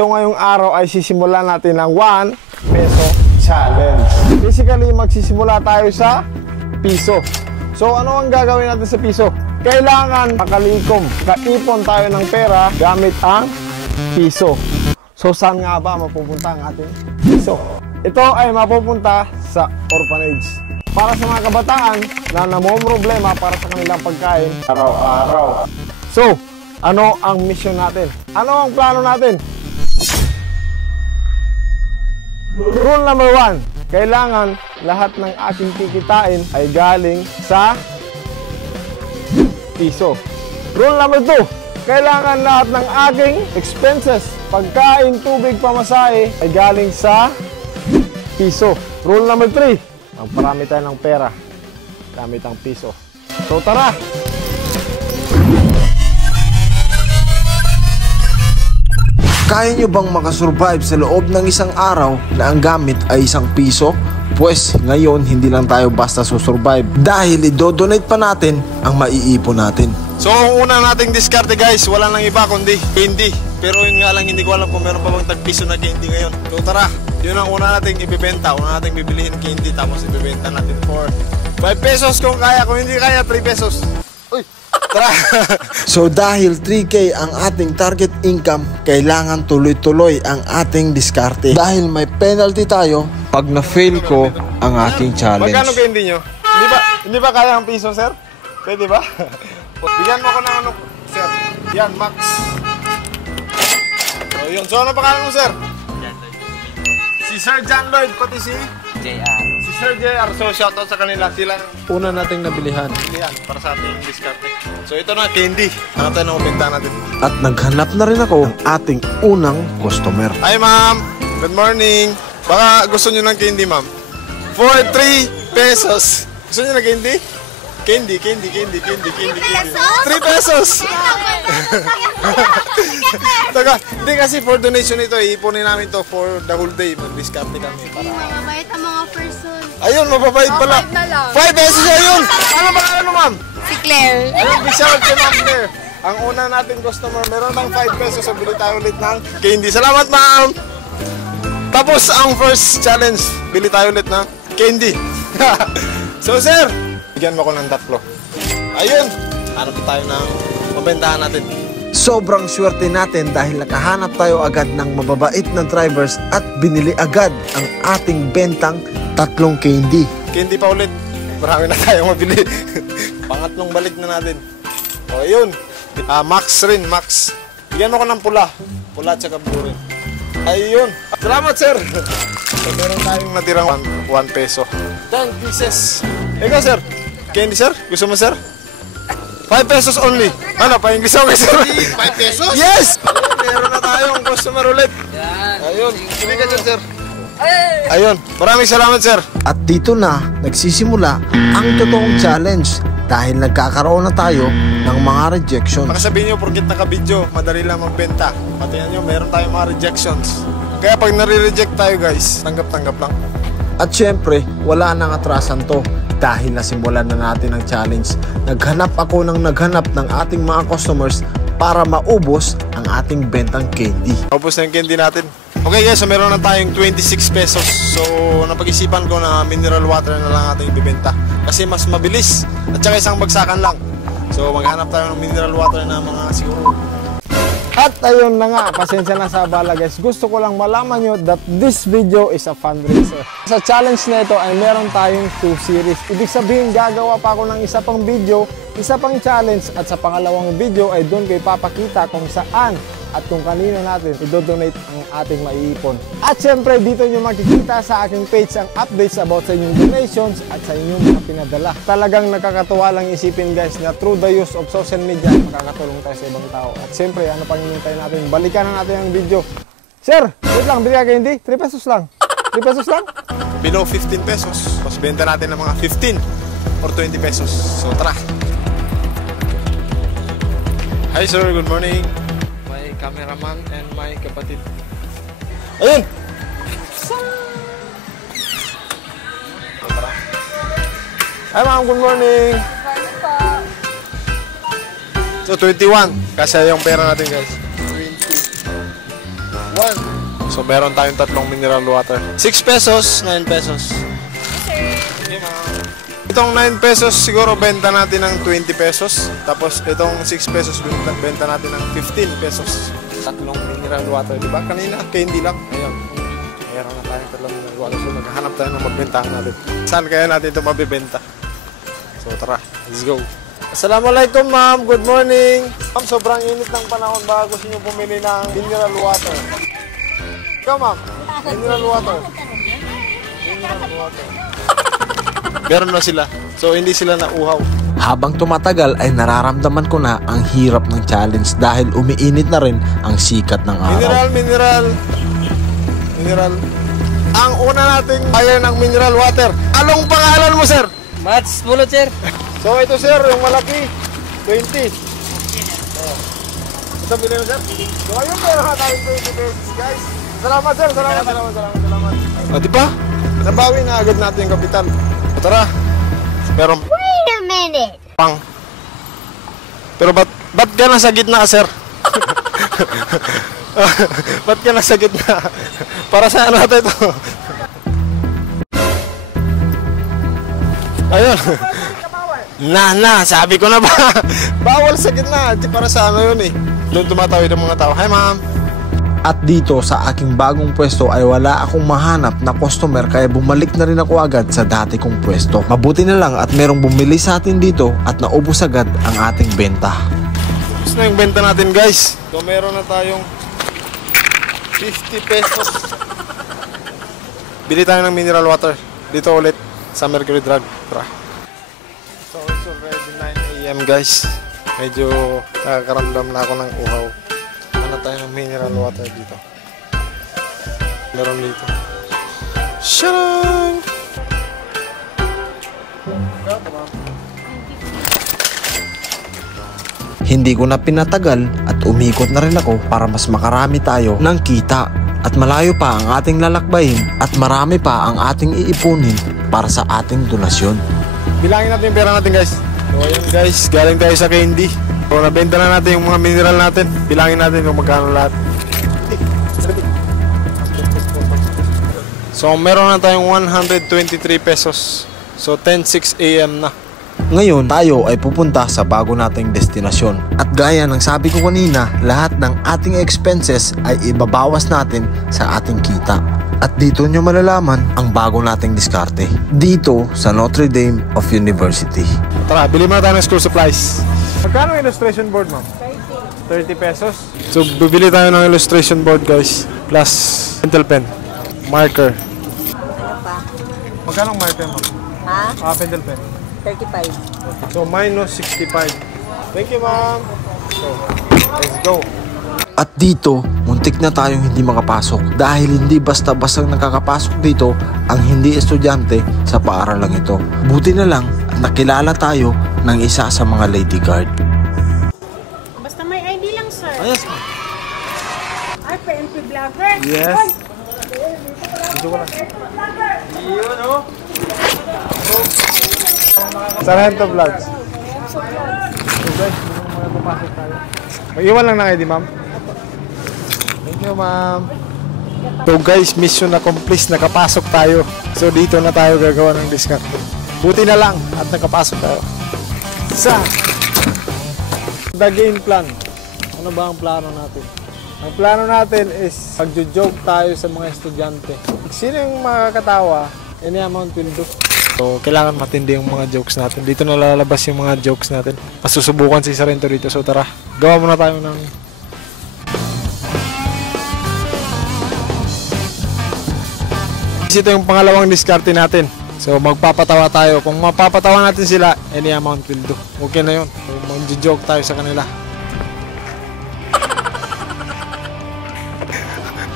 So ngayong araw ay sisimulan natin ang 1 peso challenge. Basically, magsisimula tayo sa piso. So ano ang gagawin natin sa piso? Kailangan makalikom, kaipon tayo ng pera gamit ang piso. So saan nga ba mapupunta ang ating piso? Ito ay mapupunta sa orphanage. Para sa mga kabataan na namomroblema para sa kanilang pagkain araw-araw. So, ano ang mission natin? Ano ang plano natin? Rule number 1, kailangan lahat ng ating kikitain ay galing sa piso. Rule number 2, kailangan lahat ng aking expenses, pagkain, tubig, pamasahe ay galing sa piso. Rule number 3, magparami tayo ng pera gamit ang piso. So tara! Kaya nyo bang makasurvive sa loob ng isang araw na ang gamit ay isang piso? Pues ngayon hindi lang tayo basta susurvive dahil i-donate pa natin ang maiipon natin. So ang una nating diskarte guys, wala nang iba kundi candy. Pero yun nga lang, hindi ko alam kung meron pa bang tag-piso na candy ngayon. So tara, yun ang una nating ibibenta. Una nating bibilihin candy tapos ibibenta natin for 5 pesos kung kaya. Kung hindi kaya, 3 pesos. Uy! Tara! So dahil 3K ang ating target income, kailangan tuloy-tuloy ang ating diskarte. Dahil may penalty tayo pag na-fail ko ang aking challenge. Magkano candy nyo? Hindi ba kaya ang piso, sir? Pwede ba? Bigyan mo ako ng ano, sir. Yan, max. So yun. So ano pangalan mo, sir? Si Sir John Lloyd, pati si JR. Si Sir JR. So shoutout sa kanila. Sila Una nating nabilihan. yan para sa ating diskarte. So ito na, candy. Ano tayo na uminta natin? At naghanap na rin ako ng ating unang customer. Hi, ma'am. Good morning. Baka gusto nyo ng candy, ma'am. For 3 pesos. Gusto nyo ng candy? Candy. 3 pesos! Taga, hindi kasi for donation ito, iipunin namin to for the whole day. Mag-discarte kami. Hindi, mababait ang mga person. Ayun, mababait pala. 5 na lang. 5 pesos ayun! Ano ba ano, ma'am? Si Claire. Ayun, big shout kay ma'am Claire. Ang una nating customer, meron ng 5 pesos. So, bili tayo ulit ng candy. Salamat, ma'am! Tapos, ang first challenge, bili tayo ulit ng candy. So, sir, bigyan mo ko ng 3. Ayun, hanap tayo ng mabentahan natin. Sobrang swerte natin dahil nakahanap tayo agad ng mababait na drivers at binili agad ang ating bentang 3 candy. Candy pa ulit. Marami na tayong mabili. Pangatlong balik na natin. O, ayun. Max rin, Max. Bigyan mo ko ng pula. Pula at saka blue rin. Ayun. Salamat, sir. So, meron tayong natirang 1 peso. 10 pieces. Ikaw, sir. Candy, sir? Gusto mo, sir? 5 pesos only. Ano, pa-English ako, sir? 5 pesos? Yes! Meron na tayong customer ulit. Ayun. Hindi ka dyan, sir. Ayun. Maraming salamat, sir. At dito na nagsisimula ang totoong challenge dahil nagkakaroon na tayo ng mga rejections. Baka sabihin nyo, porkit naka-video, madali lang magbenta. Patihan nyo, meron tayong mga rejections. Kaya pag nare-reject tayo, guys, tanggap-tanggap lang. At syempre, wala nang atrasan to dahil nasimulan na natin ang challenge. Naghanap ng ating mga customers para maubos ang ating bentang candy. Ubos na yung candy natin. Okay guys, so meron na tayong 26 pesos. So napag-isipan ko na mineral water na lang ating ibibenta. Kasi mas mabilis at saka isang bagsakan lang. So maghanap tayo ng mineral water na mga siguro. At ayun na nga, pasensya na sa abala guys. Gusto ko lang malaman nyo that this video is a fundraiser. Sa challenge na ito ay meron tayong 2 series. Ibig sabihin, gagawa pa ako ng isa pang video, isa pang challenge, at sa pangalawang video ay doon ko ipapakita kung saan at kung kanino natin i-donate ang ating maiipon. At syempre, dito nyo makikita sa aking page ang updates about sa inyong donations at sa inyong mga pinadala. Talagang nakakatuwa lang isipin guys na through the use of social media, makakatulong tayo sa ibang tao. At syempre, ano pang hinihintay natin? Balikan na natin ang video. Sir, wait lang, bili ka kayo hindi? 3 pesos lang. 3 pesos lang? Below 15 pesos. Mas benta natin ng mga 15 or 20 pesos. So tara. Hi sir, good morning. My cameraman and my kapatid. Ayun! Hi ma'am, good morning. So 21. Kasi yung pera natin guys. 20. 1. So meron tayong tatlong mineral water. 6 pesos, 9 pesos. Okay, ma'am. Itong 9 pesos siguro benta natin ng 20 pesos. Tapos itong 6 pesos benta natin ng 15 pesos. Tatlong mineral water, di ba? Kanina, candy lang. Ayun. Meron na tayong tatlong mineral water. So naghahanap tayo ng magbentahan natin. Saan kaya natin ito mabibenta? So tara, let's go. Assalamualaikum ma'am, good morning. Ma'am, sobrang init ng panahon. Baka gusto nyo pumili ng mineral water. Ikaw ma'am, mineral water. Mineral water. Meron na sila. So, hindi sila nauhaw. Habang tumatagal ay nararamdaman ko na ang hirap ng challenge dahil umiinit na rin ang sikat ng araw. Mineral. Ang una nating buyer ng mineral water. Anong pangalan mo, sir? Mats, bulot sir. So, ito, sir, yung malaki. 20. Oh. Ito, bilhin mo, sir? So, ayun, meron na tayong 20 pesos, guys. Salamat, sir. Salamat. O, di ba? Nabawi na agad natin yung kapital. O, tara. Pero Wait a minute. pang. Pero ba't ka nasa gitna, sir? Ba't ka nasa gitna? Para saan natin ito? Ayun. Sabi ko na ba? Bawal sa gitna. Para sa ano yun eh. Doon tumatawid ang mga tao. Hi, ma'am. At dito sa aking bagong pwesto ay wala akong mahanap na customer kaya bumalik na rin ako agad sa dati kong pwesto. Mabuti na lang at merong bumili sa atin dito at naubos agad ang ating benta. Tapos na yung benta natin, guys. So meron na tayong 50 pesos. Bili tayo ng mineral water. Dito ulit sa Mercury Drug. Tara. So it's already 9 AM, guys. Medyo nakakaramdam na ako ng uhaw. Ano tayo ng mineral water dito? Meron dito. Sharon! Hindi ko na pinatagal at umikot na rin ako para mas makarami tayo ng kita. At malayo pa ang ating lalakbayin at marami pa ang ating iipunin para sa ating donasyon. Bilangin natin yung pera natin, guys. So ayun, guys, galing tayo sa candy. So nabenta na natin yung mga mineral natin. Bilangin natin kung magkano lahat. So meron na tayong 123 pesos. So 10:06 AM na. Ngayon tayo ay pupunta sa bago nating destinasyon. At gaya ng sabi ko kanina, lahat ng ating expenses ay ibabawas natin sa ating kita. At dito nyo malalaman ang bago nating diskarte. Dito sa Notre Dame of University. Tara, bili muna tayo ng school supplies. Magkano illustration board, ma'am? 30 pesos. So bibili tayo ng illustration board, guys. Plus pencil pen. Marker. Magkano ang marker, ma'am? Ha? Pencil pen. 35. So minus 65. Thank you, ma'am. So, let's go. At dito, muntik na tayong hindi makapasok dahil hindi basta-basta nakakapasok dito ang hindi estudyante sa paaralang ito. Buti na lang at nakilala tayo ng isa sa mga lady guard. Basta may ID lang, sir. Yes, ma'am. Ay, PNP vlogger. Yes. Dito ko lang. Sargento Vlogs. So guys, papasok tayo. Mag-iwan lang ng ID, ma'am. Thank you, ma'am. So guys, mission accomplished. Nakapasok tayo. So dito na tayo gagawa ng discount. Buti na lang at nakapasok tayo. Sa the game plan. Ano ba ang plano natin? Ang plano natin is magjo-joke tayo sa mga estudyante. Sino yung makakatawa, any amount will do. So, kailangan matindi yung mga jokes natin. Dito na lalabas yung mga jokes natin. Masusubukan si Sargento dito. So, tara. Gawa muna tayo ng... Ito yung pangalawang diskarte natin. So, magpapatawa tayo. Kung mapapatawa natin sila, any amount will do. Okay na yun. So, mag-joke tayo sa kanila.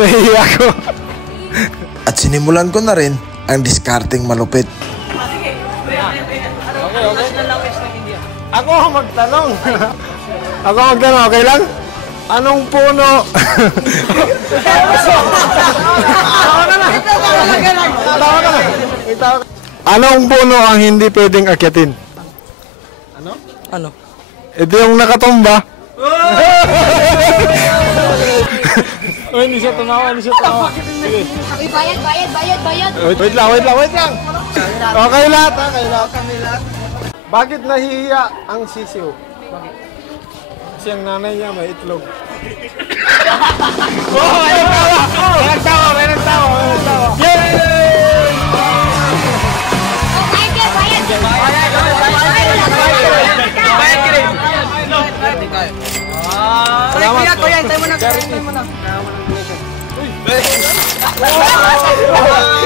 Nahihiya ko. At sinimulan ko na rin ang diskarting malupit. Ako ang magtanong. Ako ang magtanong, okay lang? Anong puno? Anong puno ang hindi pwedeng akyatin? Ano? Ito yung nakatumba. Oh, hindi siya tumawa. Sige. Bayad. Wait lang. Okay lahat, ha? Kayo lahat. Bakit nahihiya ang sisiw? Bakit? Kasi ang nanay niya may itlog. Oh, may nagtawa. Yay! Salamat kuya, hintay mo na.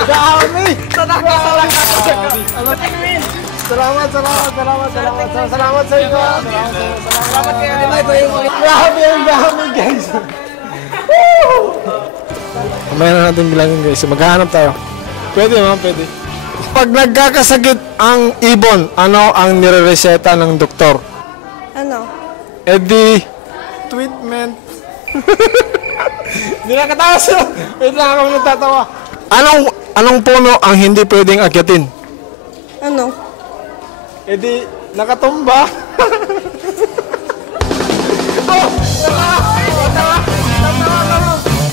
Dami! Salamat sa inyo. Salamat kayo. Grabe ang dami, guys. Mamaya na natin bilangin, guys. Maghahanap tayo. Pwede, ma'am, pwede. Pag nagkakasakit ang ibon, ano ang nire-reseta ng doktor? Ano? Treatment. Hindi nakatawa siya. Wait lang, ako nagtatawa. Anong puno ang hindi pwedeng akyatin? Ano? Nakatumba.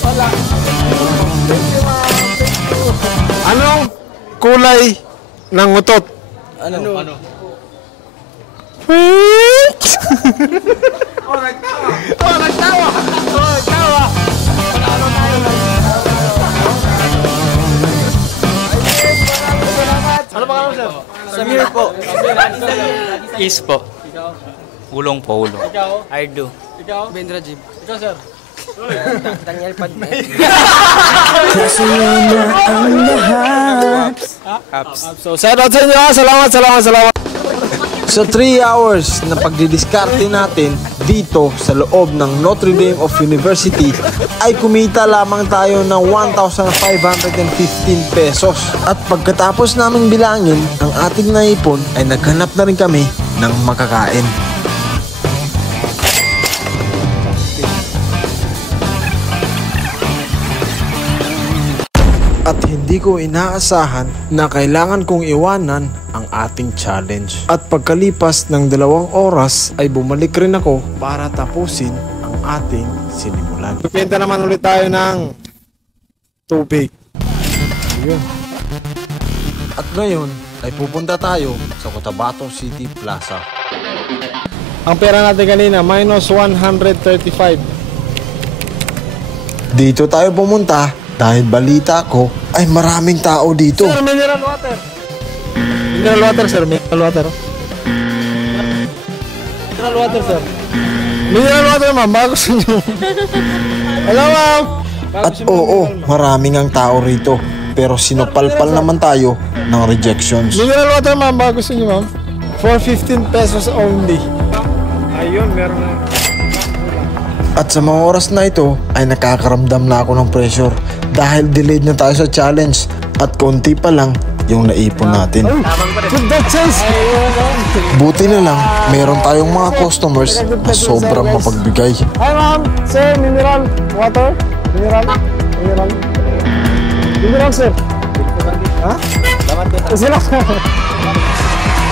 Wala. Anong kulay ng utot? Ano? Nagtawa. Ano pa kayo, sir? Samir po. Is po. Ulong po, ulong. Ikaw? Ardo. Ikaw? Ben Rajib. Ikaw, sir? Daniel Pad. So, shout out sa inyo. Salamat. Sa 3 hours na pagdidiskarte natin dito sa loob ng Notre Dame of University ay kumita lamang tayo ng 1,515 pesos. At pagkatapos naming bilangin ang ating naipon ay naghanap na rin kami ng makakain. At hindi ko inaasahan na kailangan kong iwanan ang ating challenge. At pagkalipas ng 2 oras ay bumalik rin ako para tapusin ang ating sinimulan. Pipinta naman ulit tayo ng tubig. Ayun. At ngayon ay pupunta tayo sa Cotabato City Plaza. Ang pera natin kanina, minus 135. Dito tayo pumunta dahil balita ko ay maraming tao dito. Sir, mineral water. Mineral water, sir. Mineral water, sir. Mineral water, ma'am. Bago sa inyo. Hello, ma'am. At oo, maraming ang tao rito. Pero sinupalpal naman tayo ng rejections. Mineral water, ma'am. Bago sa inyo, ma'am. For 15 pesos only. Ayun, meron na. At sa mga oras na ito ay nakakaramdam na ako ng pressure dahil delayed na tayo sa challenge at konti pa lang yung naipon natin. Buti na lang meron tayong mga customers na sobrang mapagbigay. Hi, ma'am. Sir, mineral water. Mineral, sir. Ha?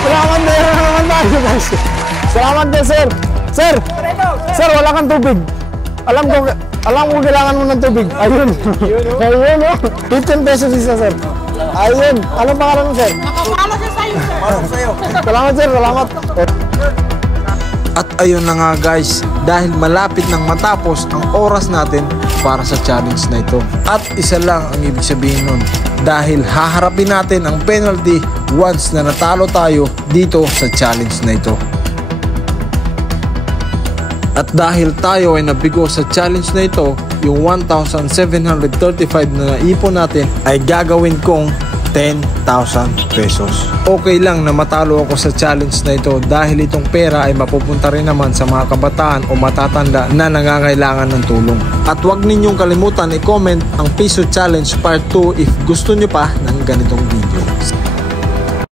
Salamat naman tayo, guys. Salamat din, sir. Sir, wala kang tubig. Alam ko kailangan mo ng tubig. Ayun. Ayun, oh. 15 pesos isa, sir. Ayun. Anong pangalan mo, sir? Nakapala siya sa'yo, sir. Salamat, sir. Salamat. At ayun na nga guys, dahil malapit nang matapos ang oras natin para sa challenge na ito. At isa lang ang ibig sabihin nun, dahil haharapin natin ang penalty once na natalo tayo dito sa challenge na ito. At dahil tayo ay nabigo sa challenge na ito, yung 1,735 na naipon natin ay gagawin kong 10,000 pesos. Okay lang na matalo ako sa challenge na ito dahil itong pera ay mapupunta rin naman sa mga kabataan o matatanda na nangangailangan ng tulong. At huwag ninyong kalimutan i-comment ang Piso Challenge Part 2 if gusto nyo pa ng ganitong video.